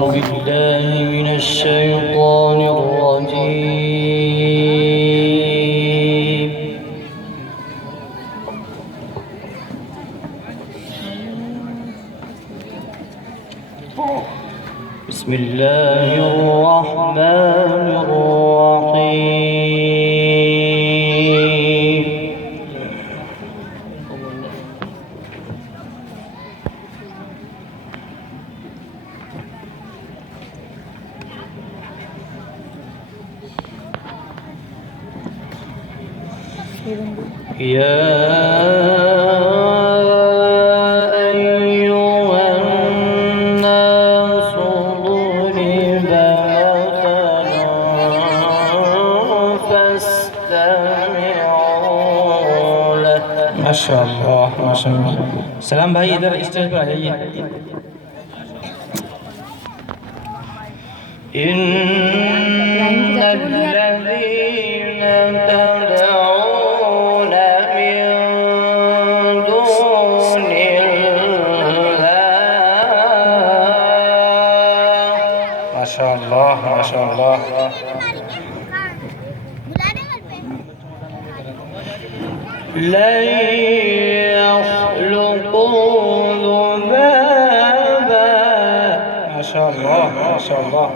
بالله من الشيطان الرجيم. بسم الله الرحمن الرحيم. يا أيها الناس ضرب مثل فاستمعوا له. ما شاء الله ما شاء الله. सलाम भाई इधर स्टेज पर आ जाइए. إن الذين تدعون من دون الله ما شاء الله ما شاء الله. لن يخلقوا ذبابا. ما شاء الله ما شاء الله.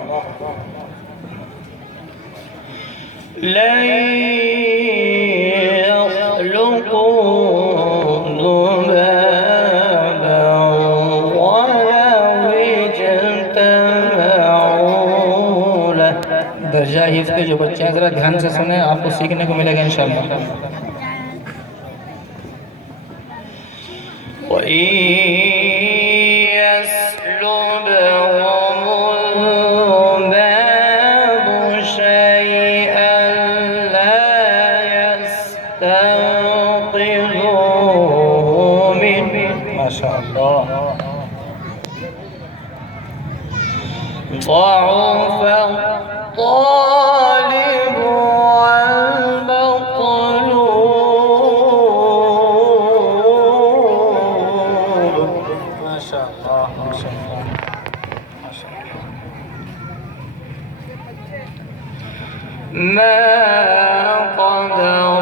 لن يخلقوا ذبابا ولو اجتمعوا له. दर्जा हिफ्ज़ के जो बच्चे हैं ज़रा ध्यान से सुने, आपको सीखने को मिलेगा इंशाअल्लाह. وإن يسلبهم الذباب شيئا لا يستنقذوه منه. ما شاء الله. ضعف الطالب والمطلوب. ما شاء الله ما شاء الله ما شاء الله. ما قدر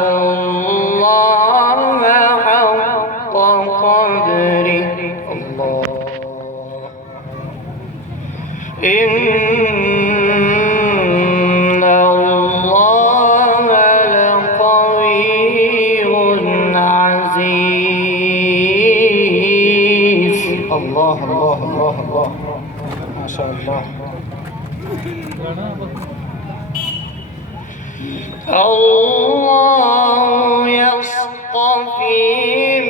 الله حق قدره. الله. إن الله لقوي عزيز. الله الله الله الله. ما شاء الله. الله يصطفي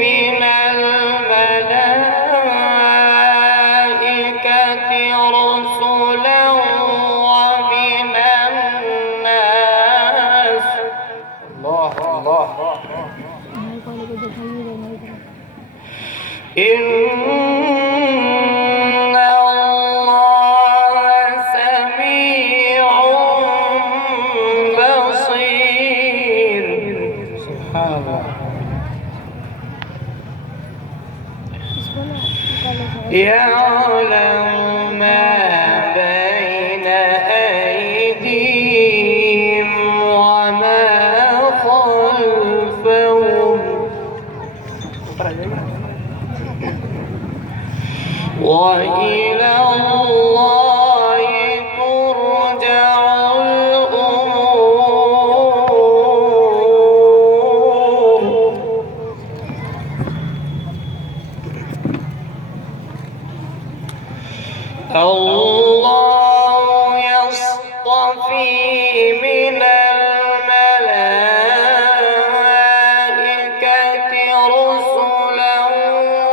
من الملائكة رسلا ومن الناس. الله الله. إن الله سميع بصير. سبحان الله. يعلم ما بين أيديهم وما خلفهم وإلى الله ترجع الأمور. الله يصطفي من الملائكة رسلا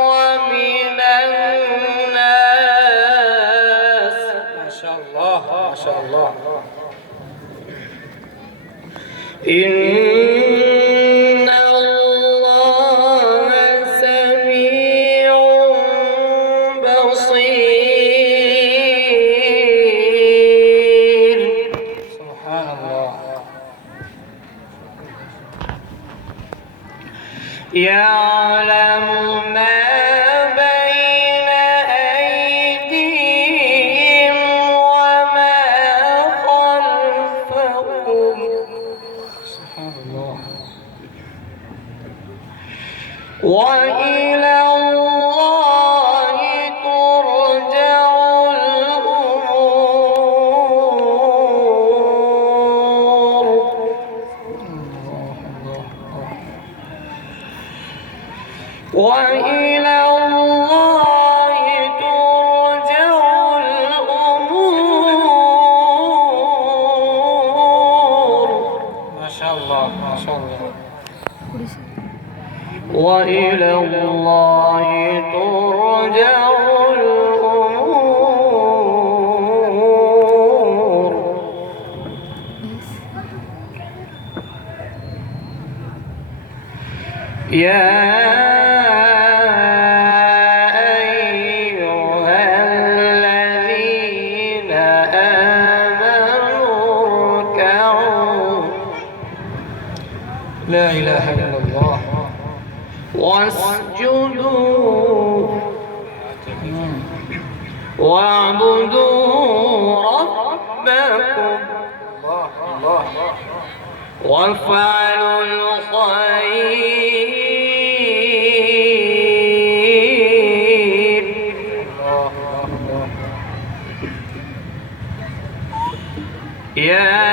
ومن الناس. ما شاء الله ما شاء الله. إن الله سميع بصير. سبحان الله. يعلم ما بين أيديهم وإلى الله ترجع الأمور. ما شاء الله ما شاء الله. وإلى الله ترجع الأمور. يا أيها الذين آمنوا اركعوا لا إله إلا الله. واسجدوا واعبدوا ربكم وافعلوا الخير. يا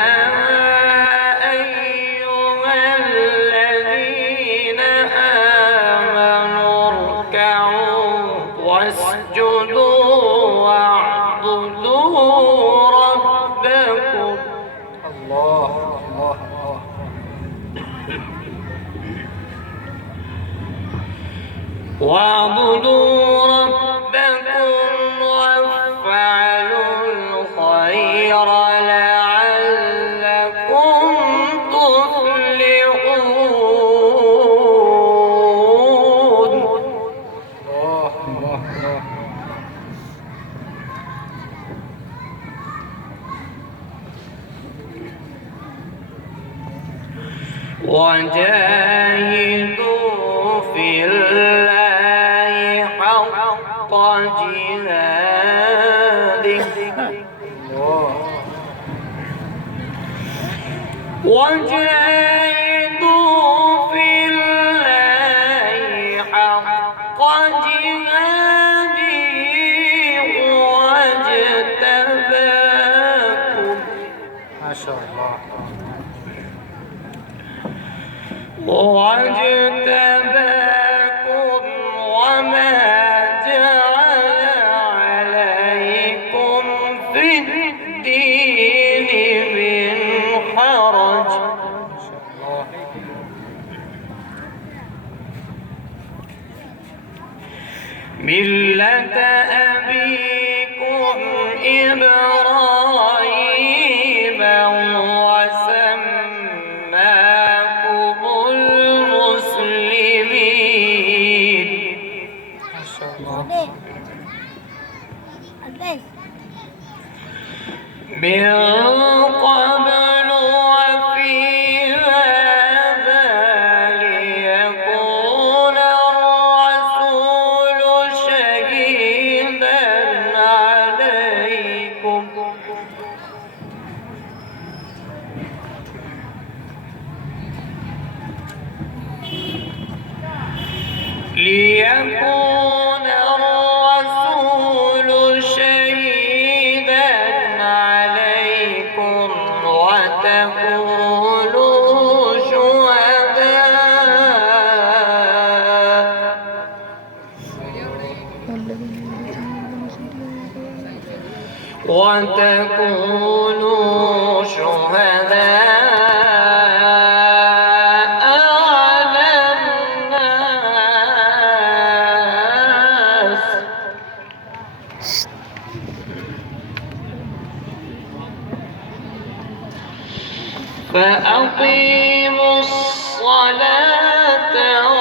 أيها الذين آمنوا اركعوا واسجدوا واعبدوا ربكم الله الله الله. واعبدوا ربكم وافعلوا الخير لعلكم تفلحون. الله الله الله. وجاهدوا في الله حق جهاده وجاهدوا في الله حق جهاده واجتباكم ما شاء الله. واجتباكم وما جعل عليكم في الدين من حرج ملة أبيكم إبراهيم وسماكم المسلمين. ما شاء الله. من قبل وفي هذا ليكون الرسول شهيدا عليكم وتكونوا شهداء على الناس. فأقيموا الصلاة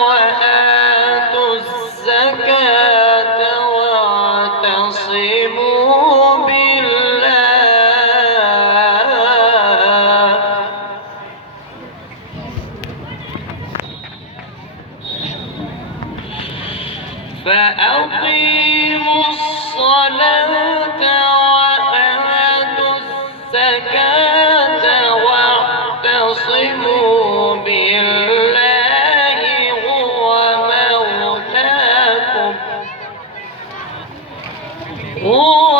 وآتوا الزكاة واعتصموا فأقيموا الصلاة وآتوا الزكاة واعتصموا بالله هو مولاكم هو